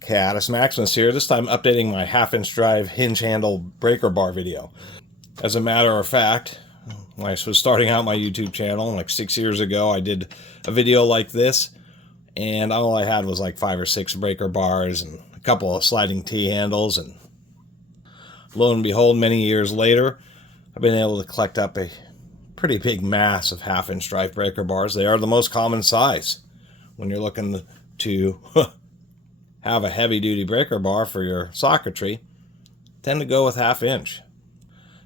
Catus Maximus here, this time updating my half-inch drive hinge handle breaker bar video. As a matter of fact, when I was starting out my YouTube channel like 6 years ago, I did a video like this, and all I had was like 5 or 6 breaker bars and a couple of sliding T-handles, and lo and behold, many years later, I've been able to collect up a pretty big mass of half-inch drive breaker bars. They are the most common size when you're looking to have a heavy-duty breaker bar for your socketry. Tend to go with half-inch.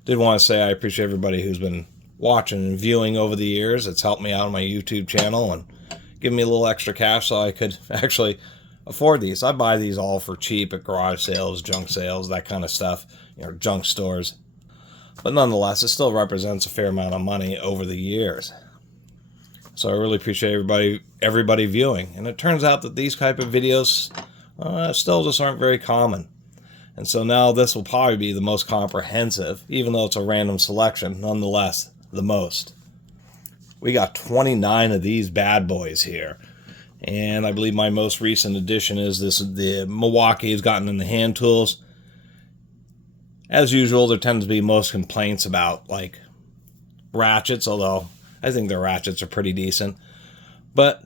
Did want to say I appreciate everybody who's been watching and viewing over the years. It's helped me out on my YouTube channel and given me a little extra cash so I could actually afford these. I buy these all for cheap at garage sales, junk sales, that kind of stuff, junk stores. But nonetheless, it still represents a fair amount of money over the years. So I really appreciate everybody viewing. And it turns out that these type of videos still just aren't very common. And so now this will probably be the most comprehensive, even though it's a random selection, nonetheless, the most. We got 29 of these bad boys here. And I believe my most recent addition is the Milwaukee has gotten in the hand tools. As usual, there tends to be most complaints about like ratchets, although I think their ratchets are pretty decent. But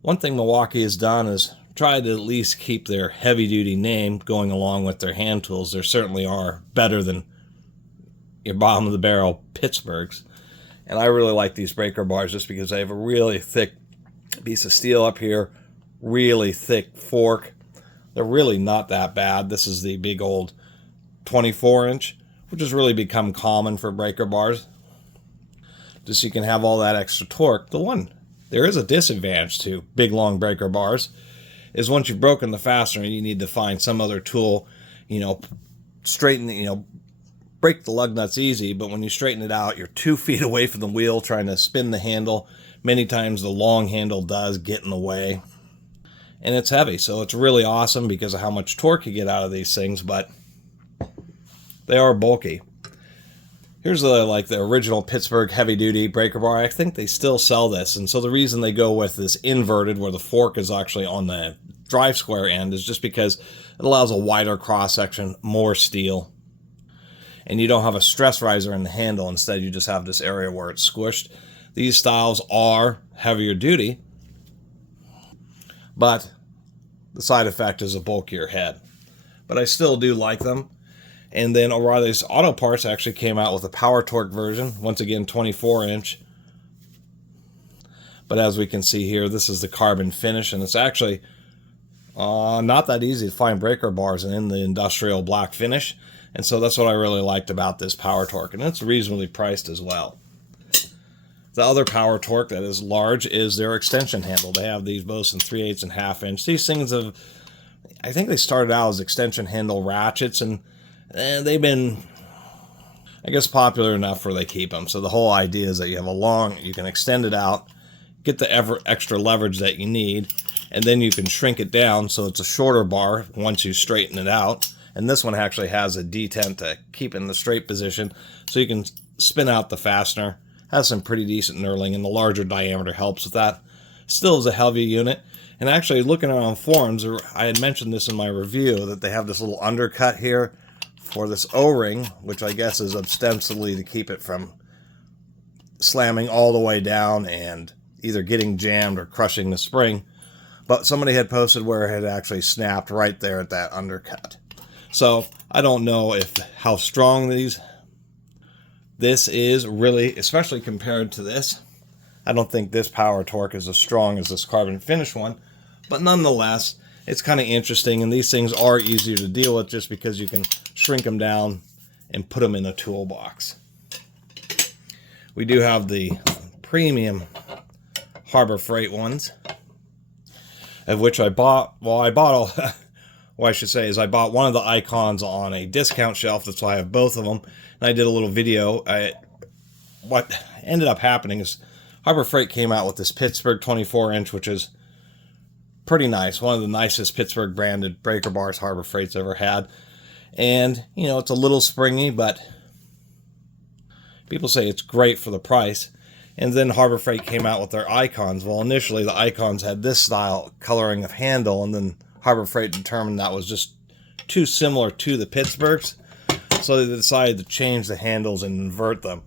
one thing Milwaukee has done is try to at least keep their heavy-duty name going along with their hand tools. They certainly are better than your bottom-of-the-barrel Pittsburghs. And I really like these breaker bars just because they have a really thick piece of steel up here, really thick fork. They're really not that bad. This is the big old 24-inch, which has really become common for breaker bars. Just so you can have all that extra torque. There is a disadvantage to big, long breaker bars, is once you've broken the fastener, you need to find some other tool, straighten, break the lug nuts easy, but when you straighten it out, you're 2 feet away from the wheel trying to spin the handle. Many times the long handle does get in the way, and it's heavy, so it's really awesome because of how much torque you get out of these things, but they are bulky. Here's the original Pittsburgh heavy-duty breaker bar. I think they still sell this, and so the reason they go with this inverted, where the fork is actually on the drive square end, is just because it allows a wider cross-section, more steel, and you don't have a stress riser in the handle. Instead, you just have this area where it's squished. These styles are heavier duty, but the side effect is a bulkier head. But I still do like them. And then O'Reilly's Auto Parts actually came out with a power torque version, once again 24-inch. But as we can see here, this is the carbon finish, and it's actually not that easy to find breaker bars in the industrial black finish. And so that's what I really liked about this power torque, and it's reasonably priced as well. The other power torque that is large is their extension handle. They have these both in 3/8 and 1/2 inch. These things I think they started out as extension handle ratchets, and they've been, I guess, popular enough where they keep them. So the whole idea is that you have you can extend it out, get the extra leverage that you need, and then you can shrink it down so it's a shorter bar once you straighten it out. And this one actually has a detent to keep it in the straight position, so you can spin out the fastener. Has some pretty decent knurling, and the larger diameter helps with that. Still is a heavy unit. And actually, looking around forums, I had mentioned this in my review, that they have this little undercut here for this O-ring, which I guess is ostensibly to keep it from slamming all the way down and either getting jammed or crushing the spring. But somebody had posted where it had actually snapped right there at that undercut. So I don't know how strong this is really, especially compared to this. I don't think this power torque is as strong as this carbon finish one, but nonetheless, it's kind of interesting, and these things are easier to deal with just because you can shrink them down and put them in a toolbox. We do have the premium Harbor Freight ones, of which I bought all, what I should say is I bought one of the icons on a discount shelf. That's why I have both of them. And I did a little video. What ended up happening is Harbor Freight came out with this Pittsburgh 24-inch, which is pretty nice. One of the nicest Pittsburgh branded breaker bars Harbor Freight's ever had. And, it's a little springy, but people say it's great for the price. And then Harbor Freight came out with their icons. Well, initially the icons had this style coloring of handle, and then Harbor Freight determined that was just too similar to the Pittsburghs, so they decided to change the handles and invert them.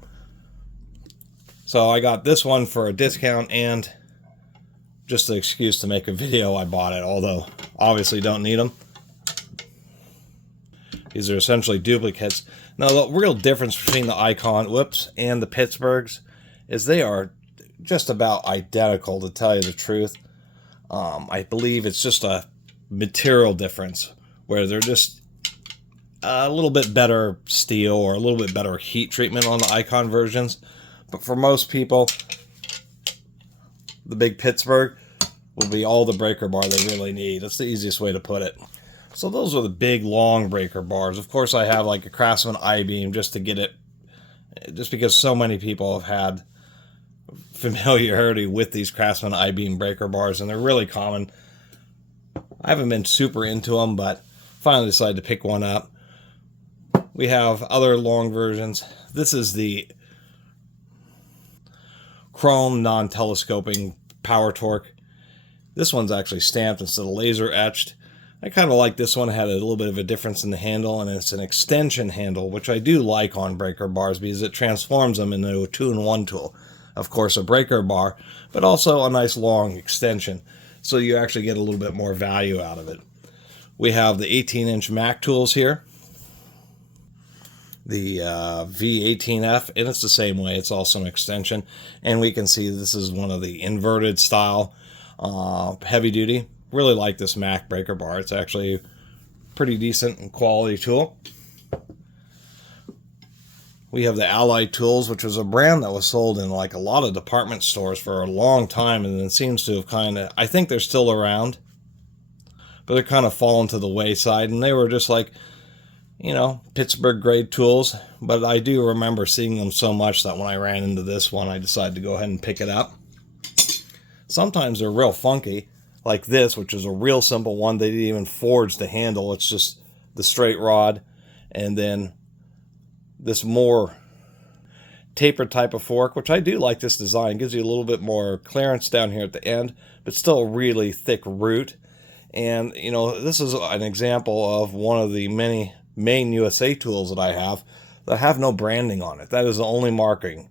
So I got this one for a discount, and just the excuse to make a video, I bought it, although obviously don't need them. These are essentially duplicates. Now the real difference between the Icon, and the Pittsburghs is they are just about identical, to tell you the truth. I believe it's just a material difference, where they're just a little bit better steel or a little bit better heat treatment on the Icon versions. But for most people, the big Pittsburgh will be all the breaker bar they really need. That's the easiest way to put it. So those are the big long breaker bars. Of course I have like a Craftsman I-beam just to get it, just because so many people have had familiarity with these Craftsman I-beam breaker bars, and they're really common. I haven't been super into them, but finally decided to pick one up. We have other long versions. This is the chrome non-telescoping power torque. This one's actually stamped instead of laser etched. I kind of like this one. It had a little bit of a difference in the handle, and it's an extension handle, which I do like on breaker bars because it transforms them into a 2-in-1 tool. Of course, a breaker bar, but also a nice long extension, so you actually get a little bit more value out of it. We have the 18-inch Mac tools here, the V18F, and it's the same way. It's also an extension, and we can see this is one of the inverted style heavy duty. Really like this Mac breaker bar. It's actually a pretty decent and quality tool. We have the Allied Tools, which was a brand that was sold in like a lot of department stores for a long time, and then seems to have kind of, I think they're still around, but they're kind of fallen to the wayside, and they were just like, you know, Pittsburgh grade tools. But I do remember seeing them so much that when I ran into this one, I decided to go ahead and pick it up. Sometimes they're real funky, like this, which is a real simple one. They didn't even forge the handle. It's just the straight rod, and then this more tapered type of fork, which I do like this design. Gives you a little bit more clearance down here at the end, but still a really thick root. And, you know, this is an example of one of the many main USA tools that I have no branding on it. That is the only marking.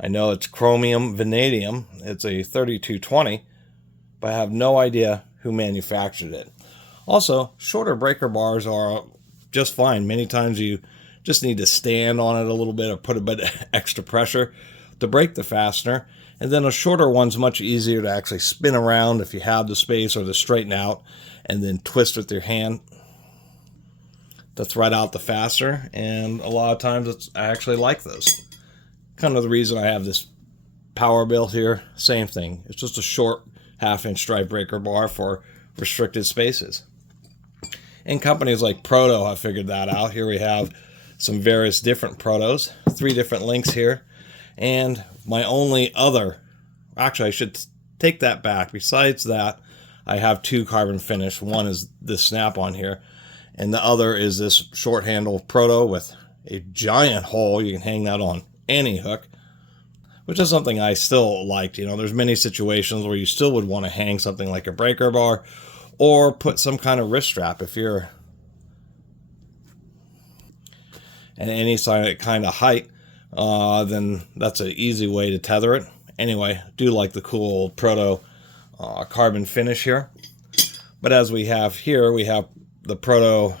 I know it's chromium vanadium. It's a 3220, but I have no idea who manufactured it. Also, shorter breaker bars are just fine. Many times you just need to stand on it a little bit or put a bit of extra pressure to break the fastener. And then a shorter one's much easier to actually spin around if you have the space, or to straighten out and then twist with your hand to thread out the fastener. And a lot of times I actually like those. Kind of the reason I have this power built here, same thing. It's just a short 1/2-inch drive breaker bar for restricted spaces. And companies like Proto have figured that out. Here we have some various different Protos, 3 different links here. And my only other, actually I should take that back. Besides that, I have 2 carbon finish. One is this snap-on here, and the other is this short handle Proto with a giant hole. You can hang that on any hook, which is something I still liked. You know, there's many situations where you still would want to hang something like a breaker bar, or put some kind of wrist strap if you're at any kind of height, then that's an easy way to tether it. Anyway, do like the cool Proto carbon finish here. But as we have here, we have the Proto,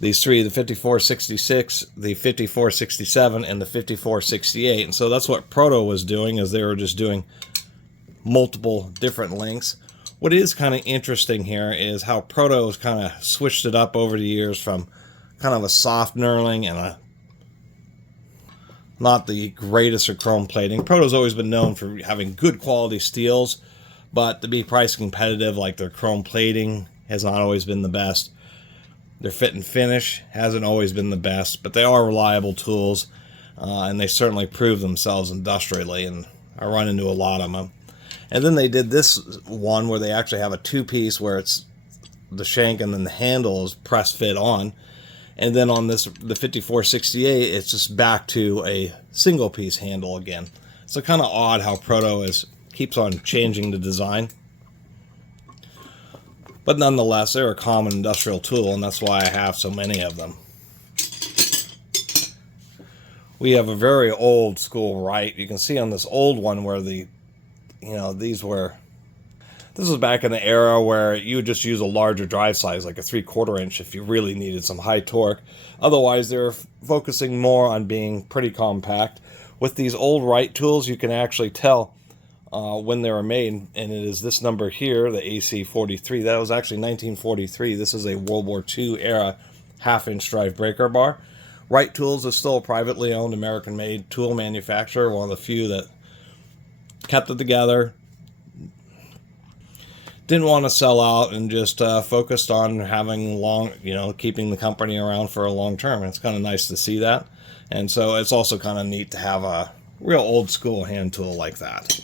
these 3, the 5466, the 5467, and the 5468. And so that's what Proto was doing, is they were just doing multiple different lengths. What is kind of interesting here is how Proto has kind of switched it up over the years from kind of a soft knurling and not the greatest of chrome plating. Proto's always been known for having good quality steels, but to be price competitive, like their chrome plating has not always been the best. Their fit and finish hasn't always been the best, but they are reliable tools, and they certainly prove themselves industrially, and I run into a lot of them. And then they did this one where they actually have a 2-piece where it's the shank and then the handle is press fit on. And then on this, the 5468, it's just back to a single piece handle again. So kind of odd how Proto keeps on changing the design. But nonetheless, they're a common industrial tool, and that's why I have so many of them. We have a very old school right. You can see on this old one where the, these were, this was back in the era where you would just use a larger drive size, like a 3/4 inch if you really needed some high torque. Otherwise, they're focusing more on being pretty compact. With these old right tools, you can actually tell when they were made, and it is this number here, the AC43. That was actually 1943. This is a World War II era half-inch drive breaker bar. Wright Tools is still a privately owned American-made tool manufacturer, one of the few that kept it together, didn't want to sell out, and just focused on having keeping the company around for a long term. And it's kind of nice to see that. And so it's also kind of neat to have a real old school hand tool like that.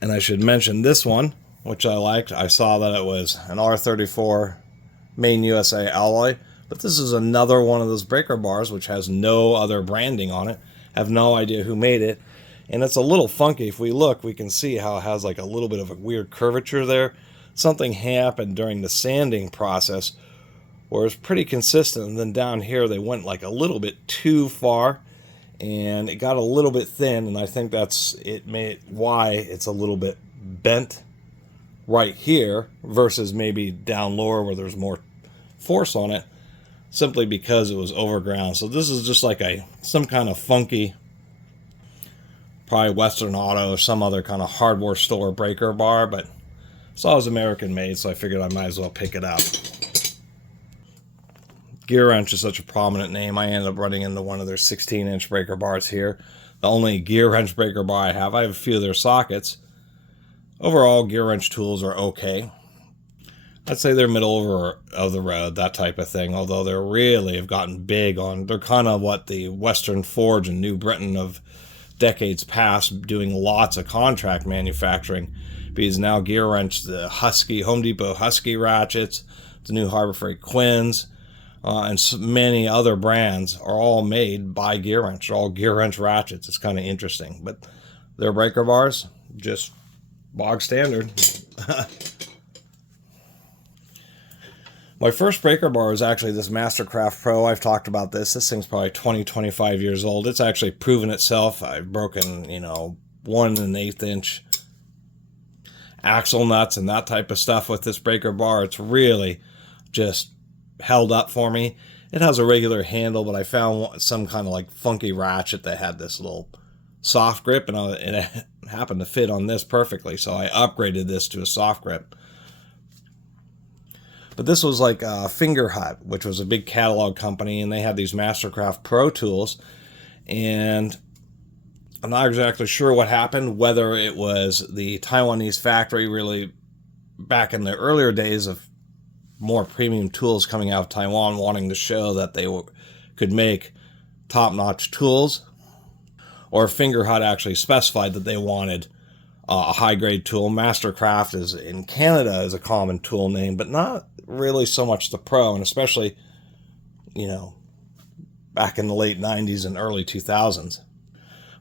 And I should mention this one, which I liked. I saw that it was an R34 Maine USA alloy, but this is another one of those breaker bars which has no other branding on it. Have no idea who made it. And it's a little funky. If we look, we can see how it has like a little bit of a weird curvature there. Something happened during the sanding process where it's pretty consistent, and then down here they went like a little bit too far, and it got a little bit thin, and I think that's why it's a little bit bent right here versus maybe down lower where there's more force on it, simply because it was overground. So this is just like some kind of funky, probably Western Auto or some other kind of hardware store breaker bar, but I saw it was American made, so I figured I might as well pick it up. GearWrench is such a prominent name. I ended up running into one of their 16-inch breaker bars here. The only GearWrench breaker bar I have a few of their sockets. Overall, GearWrench tools are okay. I'd say they're middle of the road, that type of thing, although they really have gotten big on, they're kind of what the Western Forge and New Britain of decades past, doing lots of contract manufacturing, because now GearWrench, the Home Depot Husky ratchets, the new Harbor Freight Quinns, and so many other brands are all made by GearWrench. They're all GearWrench ratchets. It's kind of interesting, but their breaker bars, just bog standard. My first breaker bar is actually this Mastercraft Pro. I've talked about this. This thing's probably 25 years old. It's actually proven itself. I've broken, 1 1/8 inch axle nuts and that type of stuff with this breaker bar. It's really just held up for me. It has a regular handle, but I found some kind of like funky ratchet that had this little soft grip, and it happened to fit on this perfectly, so I upgraded this to a soft grip. But this was like Finger Hut, which was a big catalog company, and they had these Mastercraft Pro tools, and I'm not exactly sure what happened, whether it was the Taiwanese factory really back in the earlier days of more premium tools coming out of Taiwan wanting to show that they could make top-notch tools, or Finger Hut actually specified that they wanted a high-grade tool. Mastercraft is in Canada is a common tool name, but not really so much the Pro, and especially, back in the late 90s and early 2000s.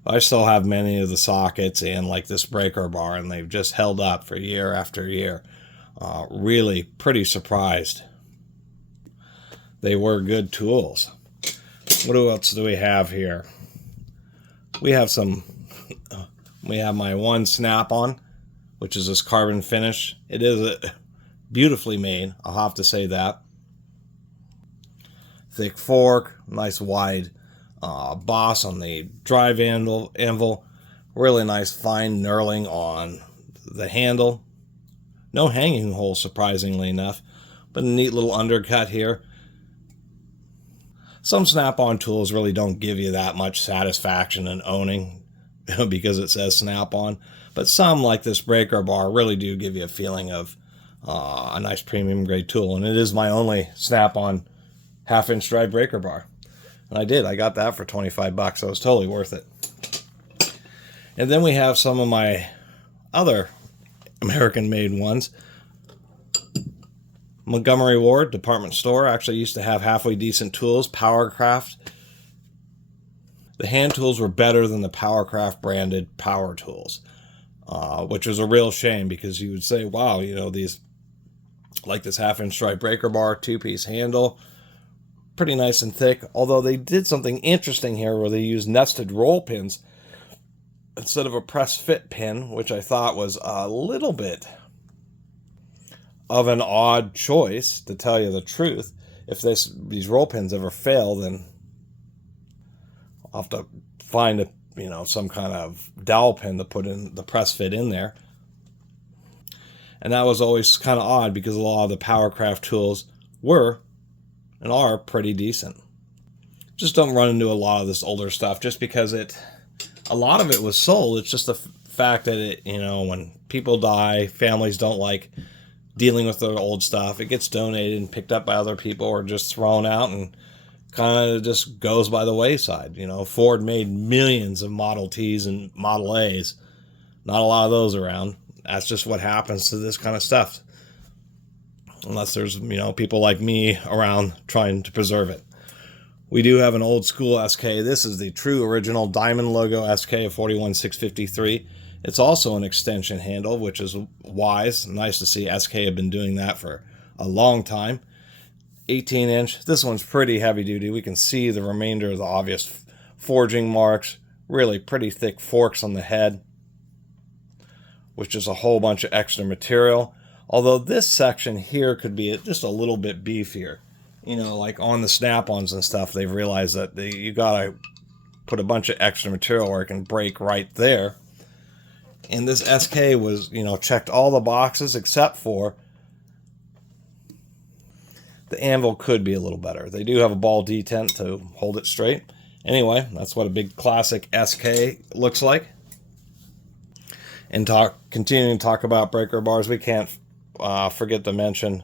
I still have many of the sockets and like this breaker bar, and they've just held up for year after year. Really pretty surprised. They were good tools. What else do we have here? We have my one snap-on, which is this carbon finish. It is beautifully made, I'll have to say that. Thick fork, nice wide boss on the drive anvil. Really nice fine knurling on the handle. No hanging hole, surprisingly enough, but a neat little undercut here. Some snap-on tools really don't give you that much satisfaction in owning because it says snap-on, but some, like this breaker bar, really do give you a feeling of a nice premium grade tool, and it is my only snap-on half-inch drive breaker bar. And I got that for 25 bucks, so it was totally worth it. And then we have some of my other American-made ones. Montgomery Ward department store actually used to have halfway decent tools. Powercraft. The hand tools were better than the Powercraft branded power tools. which was a real shame, because you would say, wow, you know, these, like this 1/2 inch stripe breaker bar, 2-piece handle, pretty nice and thick. Although they did something interesting here where they used nested roll pins instead of a press fit pin, which I thought was a little bit of an odd choice, to tell you the truth. If these roll pins ever fail, then I'll have to find a, you know, some kind of dowel pin to put in the press fit in there. And that was always kind of odd, because a lot of the Powercraft tools were and are pretty decent. Just don't run into a lot of this older stuff just because a lot of it was sold. It's just the fact that it, you know, when people die, families don't like dealing with their old stuff. It gets donated and picked up by other people, or just thrown out and kind of just goes by the wayside. You know, Ford made millions of Model Ts and Model As. Not a lot of those around. That's just what happens to this kind of stuff. Unless there's, you know, people like me around trying to preserve it. We do have an old school SK. This is the true original diamond logo SK of 41653. It's also an extension handle, which is wise. Nice to see SK have been doing that for a long time. 18 inch. This one's pretty heavy duty. We can see the remainder of the obvious forging marks. Really pretty thick forks on the head, which is a whole bunch of extra material. Although this section here could be just a little bit beefier. You know, like on the snap-ons and stuff, they've realized that you gotta put a bunch of extra material where it can break right there. And this SK was, you know, checked all the boxes except for the anvil could be a little better. They do have a ball detent to hold it straight. Anyway, that's what a big classic SK looks like. And continuing to talk about breaker bars, we can't forget to mention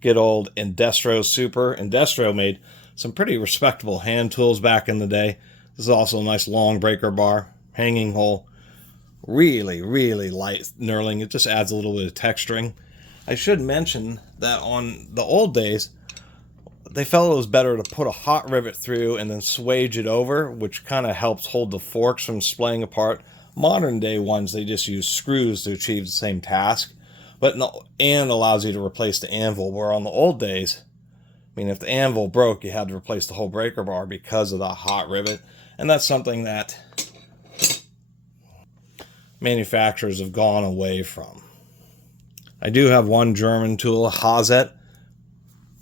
good old Indestro Super. Indestro made some pretty respectable hand tools back in the day. This is also a nice long breaker bar, hanging hole. Really, really light knurling. It just adds a little bit of texturing. I should mention that on the old days, they felt it was better to put a hot rivet through and then swage it over, which kind of helps hold the forks from splaying apart. Modern day ones, they just use screws to achieve the same task, and allows you to replace the anvil, where on the old days, I mean, if the anvil broke, you had to replace the whole breaker bar because of the hot rivet. And that's something that manufacturers have gone away from. I do have one German tool, Hazet.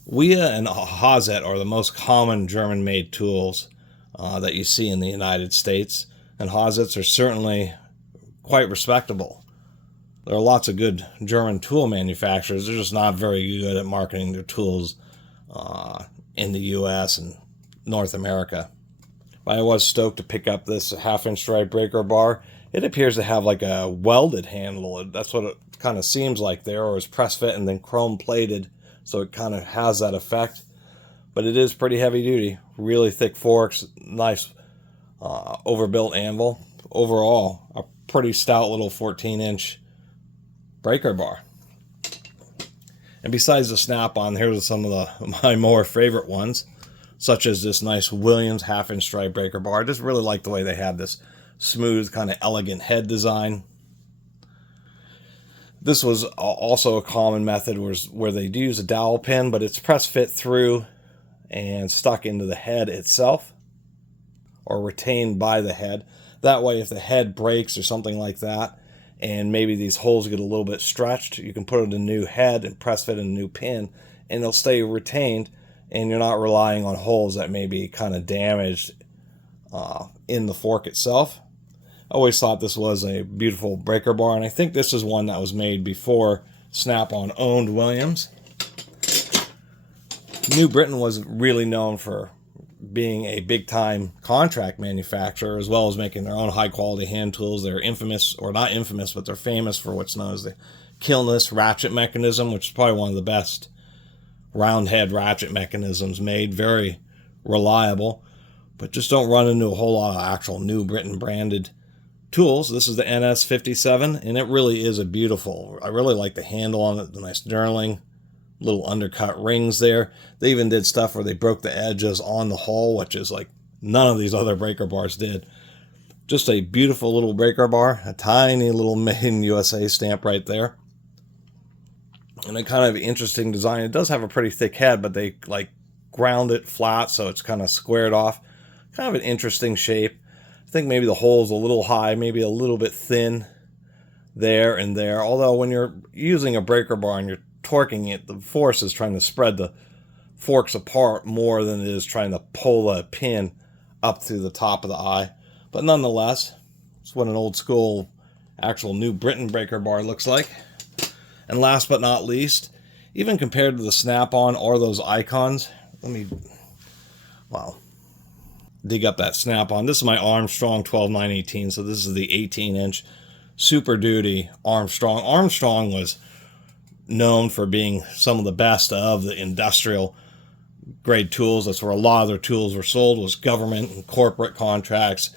Wera and Hazet are the most common German-made tools that you see in the United States. And Hazets are certainly quite respectable. There are lots of good German tool manufacturers. They're just not very good at marketing their tools in the U.S. and North America. But I was stoked to pick up this 1/2 inch stripe breaker bar. It appears to have like a welded handle. That's what it kind of seems like there, or is press fit and then chrome plated, so it kind of has that effect. But it is pretty heavy duty. Really thick forks, nice overbuilt anvil. Overall, a pretty stout little 14-inch breaker bar. And besides the snap-on, here's some of my more favorite ones, such as this nice Williams 1/2 inch stripe breaker bar. I just really like the way they had this smooth, kind of elegant head design. This was also a common method where they do use a dowel pin, but it's press fit through and stuck into the head itself, or retained by the head. That way, if the head breaks or something like that, and maybe these holes get a little bit stretched, you can put in a new head and press fit in a new pin, and it'll stay retained, and you're not relying on holes that may be kind of damaged in the fork itself. I always thought this was a beautiful breaker bar, and I think this is one that was made before Snap-on owned Williams. New Britain was really known for being a big-time contract manufacturer, as well as making their own high-quality hand tools. They're infamous, or not infamous, but they're famous for what's known as the Kilness ratchet mechanism, which is probably one of the best round head ratchet mechanisms made. Very reliable, but just don't run into a whole lot of actual New Britain branded tools. This is the NS57, and it really is a beautiful, I really like the handle on it, the nice knurling, little undercut rings there. They even did stuff where they broke the edges on the hull, which is like none of these other breaker bars did. Just a beautiful little breaker bar, a tiny little Made in USA stamp right there. And a kind of interesting design. It does have a pretty thick head, but they like ground it flat, so it's kind of squared off. Kind of an interesting shape. I think maybe the hole's a little high, maybe a little bit thin there and there. Although when you're using a breaker bar and you're torquing it, the force is trying to spread the forks apart more than it is trying to pull a pin up through the top of the eye. But nonetheless, it's what an old school actual New Britain breaker bar looks like. And last but not least, even compared to the snap-on or those icons, let me, wow, dig up that snap-on. This is my Armstrong 12-9-18, so this is the 18-inch Super Duty Armstrong. Armstrong was known for being some of the best of the industrial grade tools. That's where a lot of their tools were sold, was government and corporate contracts,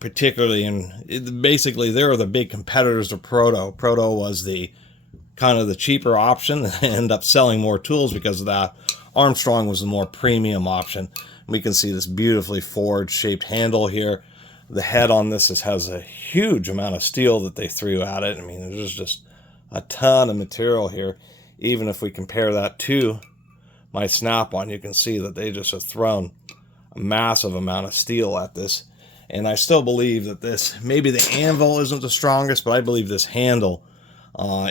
particularly in, basically they were the big competitors to Proto. Proto was the kind of the cheaper option and ended up selling more tools because of that. Armstrong was the more premium option. We can see this beautifully forged shaped handle here. The head on this has a huge amount of steel that they threw at it. I mean, there's just a ton of material here. Even if we compare that to my snap-on, you can see that they just have thrown a massive amount of steel at this. And I still believe that this, maybe the anvil isn't the strongest, but I believe this handle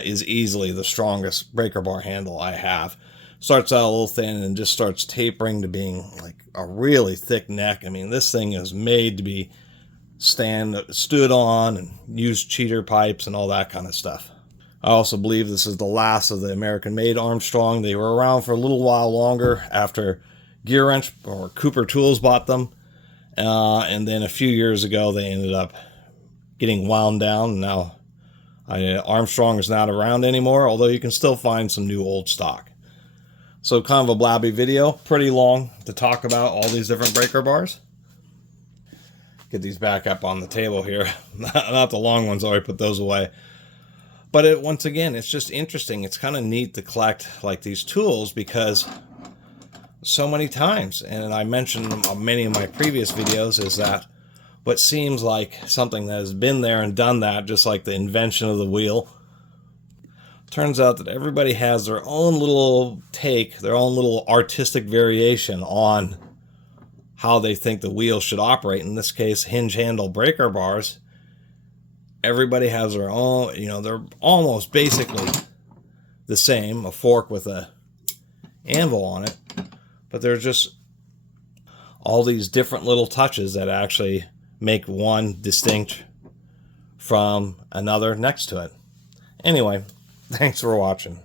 is easily the strongest breaker bar handle I have. Starts out a little thin and just starts tapering to being like a really thick neck. I mean, this thing is made to be stood on and use cheater pipes and all that kind of stuff. I also believe this is the last of the American-made Armstrong. They were around for a little while longer after GearWrench or Cooper Tools bought them. And then a few years ago, they ended up getting wound down. Now, Armstrong is not around anymore, although you can still find some new old stock. So kind of a blabby video, pretty long to talk about all these different breaker bars. Get these back up on the table here. Not the long ones, I already put those away. But once again, it's just interesting. It's kind of neat to collect like these tools because so many times, and I mentioned in many of my previous videos, is that what seems like something that has been there and done that, just like the invention of the wheel, turns out that everybody has their own little take, their own little artistic variation on how they think the wheel should operate. In this case, hinge handle breaker bars. Everybody has their own, you know, they're almost basically the same, a fork with a anvil on it, but they're just all these different little touches that actually make one distinct from another next to it. Anyway, thanks for watching.